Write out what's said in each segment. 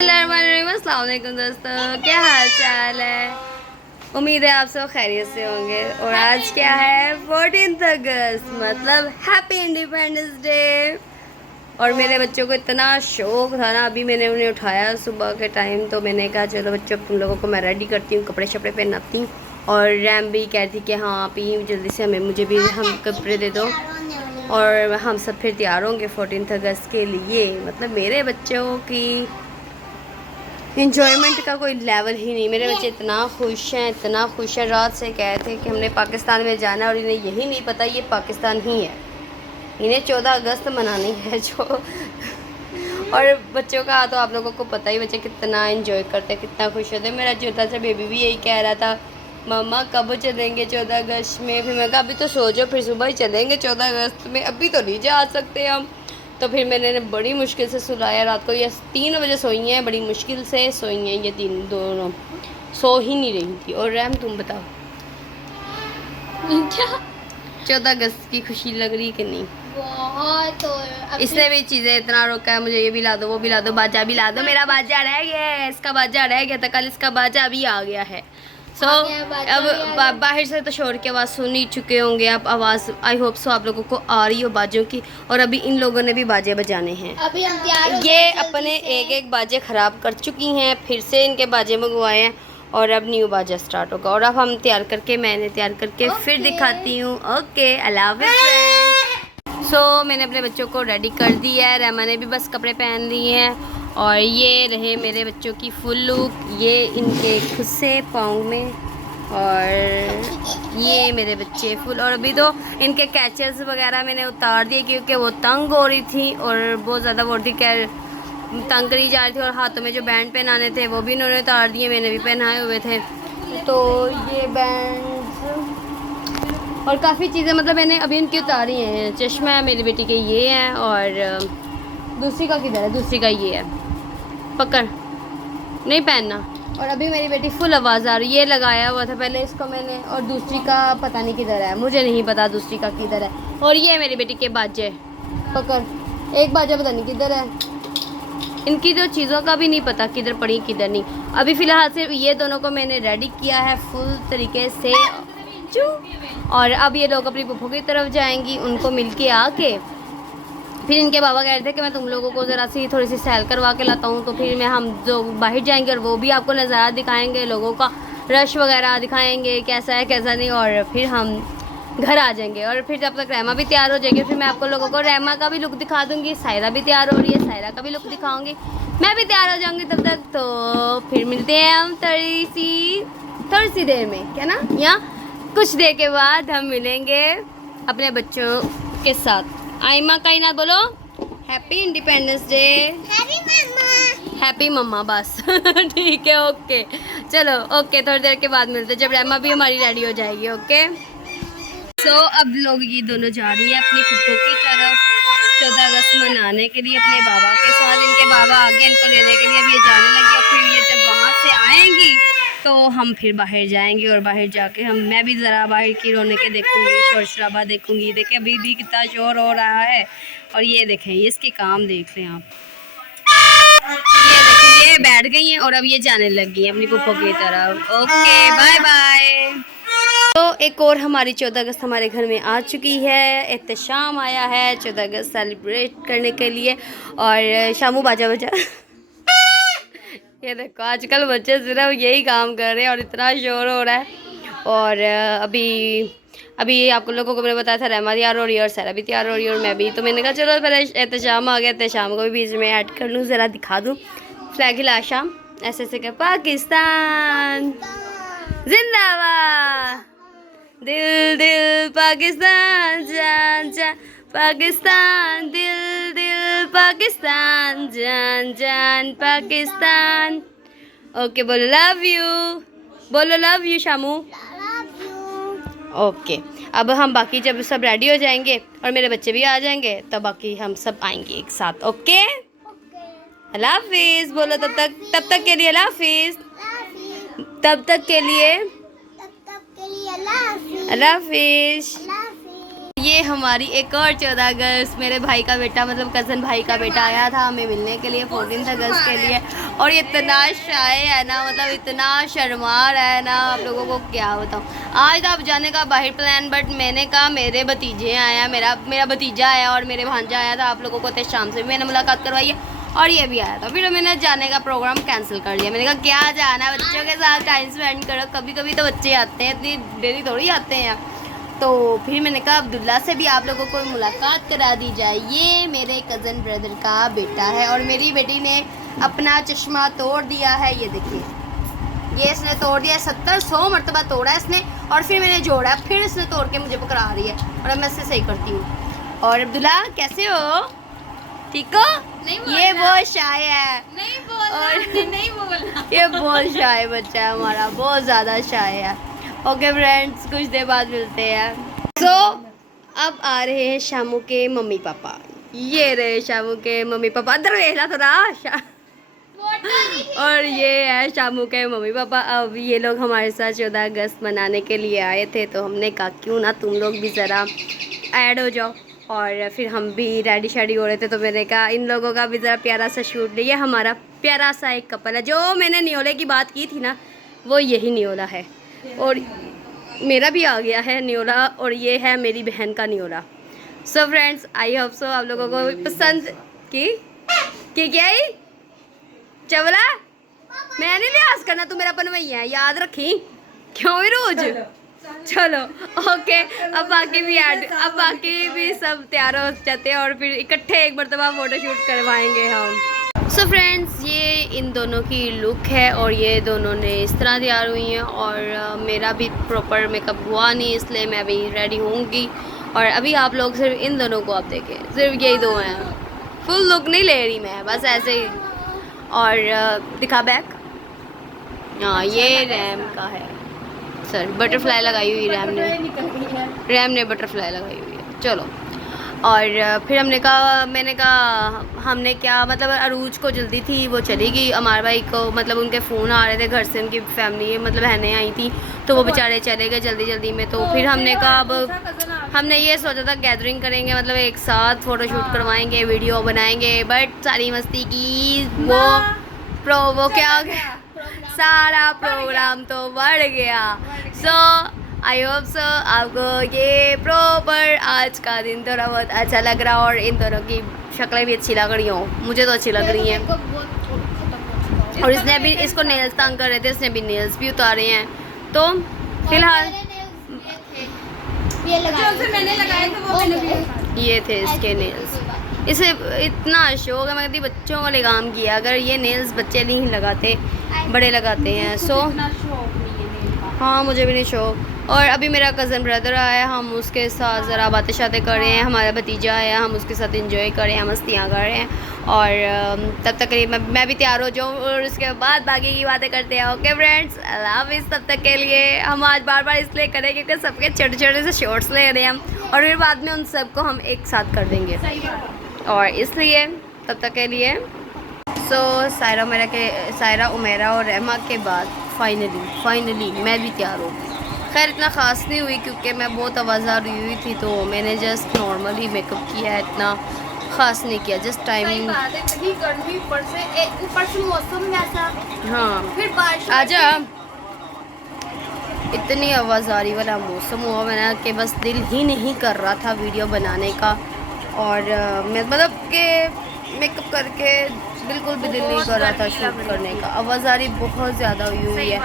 अस्सलाम वालेकुम दोस्तों, क्या हाल चाल है। उम्मीद है आप सब खैरियत से होंगे। और आज क्या है 14 अगस्त, मतलब हैप्पी इंडिपेंडेंस डे। और मेरे बच्चों को इतना शौक था ना, अभी मैंने उन्हें उठाया सुबह के टाइम, तो मैंने कहा चलो बच्चों तुम लोगों को मैं रेडी करती हूँ, कपड़े शपड़े पहनाती हूँ। और रैम भी कहती कि हाँ आप ही जल्दी से हमें मुझे भी हम कपड़े दे दो, और हम सब फिर तैयार होंगे 14 अगस्त के लिए। मतलब मेरे बच्चों की इंजॉयमेंट का कोई लेवल ही नहीं। मेरे बच्चे इतना खुश हैं, इतना खुश हैं। रात से कहे थे कि हमने पाकिस्तान में जाना है, और इन्हें यही नहीं पता ये पाकिस्तान ही है, इन्हें 14 अगस्त मनानी है जो। और बच्चों का तो आप लोगों को पता ही, बच्चे कितना एंजॉय करते हैं, कितना खुश होते हैं। मेरा छोटा सा बेबी भी यही कह रहा था, मम्मा कब चलेंगे 14 अगस्त में। फिर मैं कहा अभी तो सो जाओ, फिर सुबह ही चलेंगे 14 अगस्त में, अभी तो नहीं जा सकते हम। तो फिर मैंने बड़ी मुश्किल से सुलाया रात को। ये 3 बजे सोई हैं, बड़ी मुश्किल से सोई हैं ये दोनों, सो ही नहीं रही थी। और रैम तुम बताओ क्या 14 अगस्त की खुशी लग रही कि नहीं? बहुत। और इसने भी चीज़ें इतना रोका है, मुझे ये भी ला दो, वो भी ला दो, बाजा भी ला दो। मेरा बाजा रह गया है, इसका बाजा रह गया था कल, इसका बाजा अभी आ गया है। अब बाहर से तो शोर की आवाज़ सुन ही चुके होंगे आप, आवाज़ आई होप सो आप लोगों को आ रही हो बाजों की। और अभी इन लोगों ने भी बाजे बजाने हैं। अभी हम तैयार हो ये अपने एक बाजे ख़राब कर चुकी हैं, फिर से इनके बाजे मंगवाए हैं, और अब न्यू बाजा स्टार्ट होगा। और अब हम तैयार करके, मैंने तैयार करके फिर दिखाती हूँ। ओके, अल्लाह हाफ़िज़। सो मैंने अपने बच्चों को रेडी कर दिया है, रहमा ने भी बस कपड़े पहन लिए हैं। और ये रहे मेरे बच्चों की फुल लुक, ये इनके खुद से पाँव में, और ये मेरे बच्चे फुल। और अभी तो इनके कैचर्स वगैरह मैंने उतार दिए, क्योंकि वो तंग हो रही थी और बहुत ज़्यादा वो तंग करी जा रही थी। और हाथों में जो बैंड पहनाने थे वो भी इन्होंने उतार दिए, मैंने भी पहनाए हुए थे। तो ये बैंड और काफ़ी चीज़ें मतलब मैंने अभी इनकी उतारी हैं। चश्मा है मेरी बेटी के, ये हैं। और दूसरी का किधर है? दूसरी का ये है, पकड़, नहीं पहनना। और अभी मेरी बेटी फुल आवाज़ आ रही है, ये लगाया हुआ था पहले इसको मैंने, और दूसरी का पता नहीं किधर है, मुझे नहीं पता दूसरी का किधर है। और ये मेरी बेटी के बाजे, पकड़, एक बाजा पता नहीं किधर है। इनकी जो चीज़ों का भी नहीं पता किधर पड़ी किधर नहीं। अभी फ़िलहाल सिर्फ ये दोनों को मैंने रेडी किया है फुल तरीके से। और अब ये लोग अपनी पुप्पो की तरफ जाएंगी, उनको मिल के आके फिर इनके बाबा कह रहे थे कि मैं तुम लोगों को ज़रा सी थोड़ी सी सैर करवा के लाता हूँ। तो फिर मैं हम जो बाहर जाएंगे और वो भी आपको नज़ारा दिखाएंगे, लोगों का रश वगैरह दिखाएंगे कैसा है कैसा नहीं। और फिर हम घर आ जाएंगे, और फिर जब तक रहमा भी तैयार हो जाएगी, फिर मैं आपको लोगों को रहमा का भी लुक दिखा दूँगी। सायरा भी तैयार हो रही है, सायरा का भी लुक दिखाऊँगी, मैं भी तैयार हो जाऊँगी तब तक। तो फिर मिलते हैं हम थोड़ी सी देर में, क्या ना, या कुछ देर के बाद हम मिलेंगे अपने बच्चों के साथ। आइमा काइनात बोलो हैप्पी इंडिपेंडेंस डे। हैप्पी मम्मा बस ठीक है, ओके चलो, ओके थोड़ी देर के बाद मिलते हैं जब रहमा भी हमारी रेडी हो जाएगी। ओके सो अब लोग ये दोनों जा रही है अपनी फुप्पो की तरफ 14 अगस्त मनाने के लिए अपने बाबा के साथ। इनके बाबा आगे इनको लेने के लिए अब ये जाने लगी। और फिर ये जब वहाँ से आएंगी तो हम फिर बाहर जाएंगे, और बाहर जाके मैं भी ज़रा बाहर की रौनकें देखूंगी, शोर शराबा देखूंगी। देखें अभी भी कितना शोर हो रहा है। और ये देखें, ये इसके काम देख लें आप, ये देखें, ये बैठ गई हैं और अब ये जाने लग गई हैं अपनी पुप्पो की तरफ। Okay bye bye. तो एक और हमारी 14 अगस्त हमारे घर में आ चुकी है, एहतशाम आया है 14 अगस्त सेलिब्रेट करने के लिए। और शामू बाजा बजा ये देखो आजकल बच्चे सिर्फ यही काम कर रहे हैं और इतना शोर हो रहा है। और अभी आप लोगों को मैंने बताया था रहमा तैयार हो रही है और सारा भी तैयार हो रही है, और मैं भी। तो मैंने कहा चलो पहले एहतशाम आ गया, एहतशाम को भी बीच में ऐड कर लूँ, ज़रा दिखा दूँ फ्लैग हिला शाम ऐसे ऐसे कर, पाकिस्तान जिंदाबाद, दिल दिल पाकिस्तान जान जान, पाकिस्तान दिल दिल पाकिस्तान जान जान पाकिस्तान। ओके बोलो लव यू, बोलो लव यू शामू। ओके अब हम बाकी जब सब रेडी हो जाएंगे और मेरे बच्चे भी आ जाएंगे तब बाकी हम सब आएंगे एक साथ। ओके अल्लाह हाफिज़ बोलो, तब तक के लिए अल्लाह हाफिज़, तब तक के लिए अल्लाह हाफिज़। ये ये हमारी एक और 14 अगस्त, मेरे भाई का बेटा मतलब कज़न भाई का बेटा आया था हमें मिलने के लिए 14 अगस्त के लिए। और ये इतना शाय है ना, मतलब इतना शर्मा रहा है ना, आप लोगों को क्या बताऊँ। आज था अब जाने का बाहर प्लान, बट मैंने कहा मेरे भतीजे आया, मेरा भतीजा आया और मेरे भांजा आया था, आप लोगों को तो शाम से भी मैंने मुलाकात करवाई है और ये भी आया था। फिर मैंने जाने का प्रोग्राम कैंसिल कर लिया। मैंने कहा क्या जाना, बच्चों के साथ टाइम स्पेंड करो, कभी कभी तो बच्चे आते हैं, इतनी देरी थोड़ी आते हैं। तो फिर मैंने कहा अब्दुल्ला से भी आप लोगों को मुलाकात करा दी जाए। ये मेरे कज़न ब्रदर का बेटा है और मेरी बेटी ने अपना चश्मा तोड़ दिया है, ये देखिए, ये इसने तोड़ दिया, 70-100 मरतबा तोड़ा है इसने और फिर मैंने जोड़ा, फिर इसने तोड़ के मुझे पकड़ा रही है और अब मैं इससे सही करती हूँ। और अब्दुल्ला कैसे हो, ठीक हो? ये बहुत शाय है, नहीं बोलना, और नहीं बोलना। ये बहुत शाय बच्चा है हमारा, बहुत ज़्यादा शाय है। ओके फ्रेंड्स, कुछ देर बाद मिलते हैं। सो अब आ रहे हैं शामू के मम्मी पापा। ये रहे शामू के मम्मी पापा, अंदर वेला थोड़ा और ये है शामू के मम्मी पापा। अब ये लोग हमारे साथ 14 अगस्त मनाने के लिए आए थे, तो हमने कहा क्यों ना तुम लोग भी ज़रा ऐड हो जाओ। और फिर हम भी रेडी शेडी हो रहे थे, तो मैंने कहा इन लोगों का भी ज़रा प्यारा सा शूट लिए। हमारा प्यारा सा एक कपल है, जो मैंने न्योले की बात की थी ना, वो यही न्योला है और मेरा भी आ गया है न्योला और ये है मेरी बहन का न्योला। So friends, I hope so आप लोगों को पसंद की क्या ही चवला। मैं नहीं लिहाज करना, तू मेरा पनवैया है, याद रखी, क्यों भी रोज। चलो ओके, अब बाकी भी सब तैयार हो जाते हैं और फिर इकट्ठे एक मरतबा फोटोशूट करवाएंगे हम। सो फ्रेंड्स, ये इन दोनों की लुक है और ये दोनों ने इस तरह तैयार हुई हैं और मेरा भी प्रॉपर मेकअप हुआ नहीं, इसलिए मैं अभी रेडी होंगी। और अभी आप लोग सिर्फ इन दोनों को आप देखें, सिर्फ यही दो हैं, फुल लुक नहीं ले रही मैं, बस ऐसे ही। और दिखा बैक, हाँ ये रैम का है सर, बटरफ्लाई लगाई हुई रैम ने बटरफ्लाई लगाई हुई है। चलो, और फिर मैंने कहा हमने क्या मतलब अरूज को जल्दी थी, वो चली गई, अमार भाई को मतलब उनके फ़ोन आ रहे थे घर से, उनकी फैमिली मतलब बहनें आई थी, तो वो बेचारे चले गए जल्दी में। तो फिर हमने कहा अब हमने ये सोचा था गैदरिंग करेंगे, मतलब एक साथ फ़ोटोशूट करवाएंगे, वीडियो बनाएंगे, बट सारी मस्ती की वो क्या हो गया, सारा प्रोग्राम तो बढ़ गया। सो आई होप सो आपको ये प्रॉपर आज का दिन थोड़ा बहुत अच्छा लग रहा और इन दोनों की शक्लें भी अच्छी लग रही हो, मुझे तो अच्छी लग रही हैं। और इसने भी इसको नेल्स तंग कर रहे थे, इसने भी नेल्स भी उतारे हैं। तो फिलहाल मैंने लगाए थे वो मैंने भी, ये थे इसके नेल्स। इसे इतना शौक है, मैं कहती बच्चों वाले काम किया, अगर ये नेल्स बच्चे नहीं लगाते बड़े लगाते हैं। सो हाँ, मुझे भी नहीं शौक। और अभी मेरा कज़न ब्रदर आया, हम उसके साथ ज़रा बातें शातें कर रहे हैं, हमारा भतीजा आया, हम उसके साथ एंजॉय कर रहे हैं, मस्तियाँ कर रहे हैं। और तब तक के लिए मैं भी तैयार हो जाऊँ और उसके बाद बाकी की बातें करते हैं। ओके फ्रेंड्स, अल्लाह हाफ़िज़। तब तक के लिए हम आज बार इसलिए करें क्योंकि सबके छोटे छोटे से शॉर्ट्स ले रहे हैं हम, और फिर बाद में उन सबको हम एक साथ कर देंगे, और इसलिए तब तक के लिए सायरा उमेरा और रहमा के बाद फाइनली मैं भी तैयार हो गई। खैर इतना ख़ास नहीं हुई क्योंकि मैं बहुत आवाज़ार हुई थी, तो मैंने जस्ट नॉर्मली मेकअप किया है, इतना ख़ास नहीं किया, जस्ट टाइमिंग। गर्मी ऊपर से मौसम वैसा, हाँ फिर बारिश आजा, इतनी आवाज़ारी वाला मौसम हुआ मैंने कि बस दिल ही नहीं कर रहा था वीडियो बनाने का। और मैं मतलब कि मेकअप करके बिल्कुल भी दिल नहीं कर रहा था शूट करने का, आवाज़ारी बहुत ज़्यादा हुई है।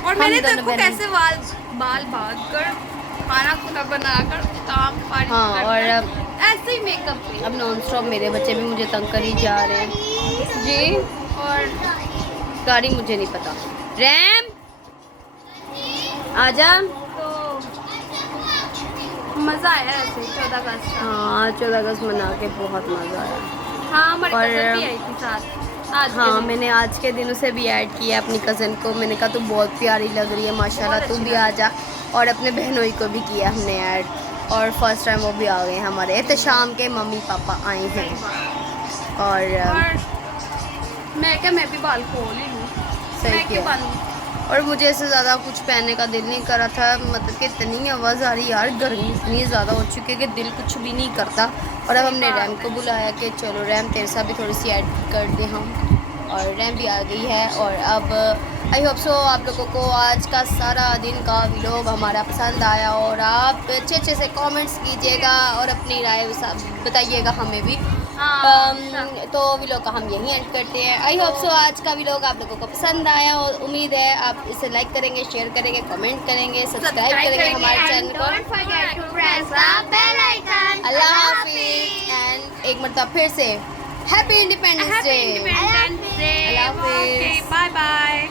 और मैंने देखो कैसे बाल बांध कर खाना खुदा बनाकर काम पानी हाँ, और ऐसे ही मेकअप अब नॉन स्टॉप मेरे बच्चे भी मुझे तंग कर ही जा रहे हैं जी। और गाड़ी मुझे नहीं पता, रैम आजा। तो मज़ा आया ऐसे 14 अगस्त। हाँ 14 अगस्त मना के बहुत मज़ा आया। हाँ हमारी और कज़न भी आई थी साथ आज के हाँ दिन। मैंने आज के दिन उसे भी ऐड किया अपनी कज़न को, मैंने कहा तू बहुत प्यारी लग रही है माशाल्लाह, तू भी आ जा। और अपने बहनोई को भी किया हमने ऐड, और फर्स्ट टाइम वो भी आ गए हमारे एहतशाम के मम्मी पापा आए हैं। और मैं क्या, मैं भी बाल खोल ही लूँ, सही मैं किया। क्यों बालूँ। और मुझे इससे ज़्यादा कुछ पहनने का दिल नहीं कर रहा था, मतलब कि इतनी आवाज़ आ रही यार, गर्मी इतनी ज़्यादा हो चुकी है कि दिल कुछ भी नहीं करता। और अब हमने रैम को बुलाया कि चलो रैम तेरे साथ भी थोड़ी सी ऐड कर दें हम, और रैम भी आ गई है। और अब आई होप सो आप लोगों को आज का सारा दिन का व्लॉग हमारा पसंद आया, और आप अच्छे अच्छे से कमेंट्स कीजिएगा और अपनी राय बताइएगा हमें भी। तो व्लॉग का हम यहीं एंड करते हैं। आई होप सो आज का व्लॉग आप लोगों को पसंद आया, और उम्मीद है आप इसे लाइक करेंगे, शेयर करेंगे, कमेंट करेंगे, सब्सक्राइब करेंगे हमारे चैनल को। अल्लाह हाफिज़, एंड एक मरतबा फिर से happy independence day. Independence day. अल्लाह हाफिज़। Bye bye.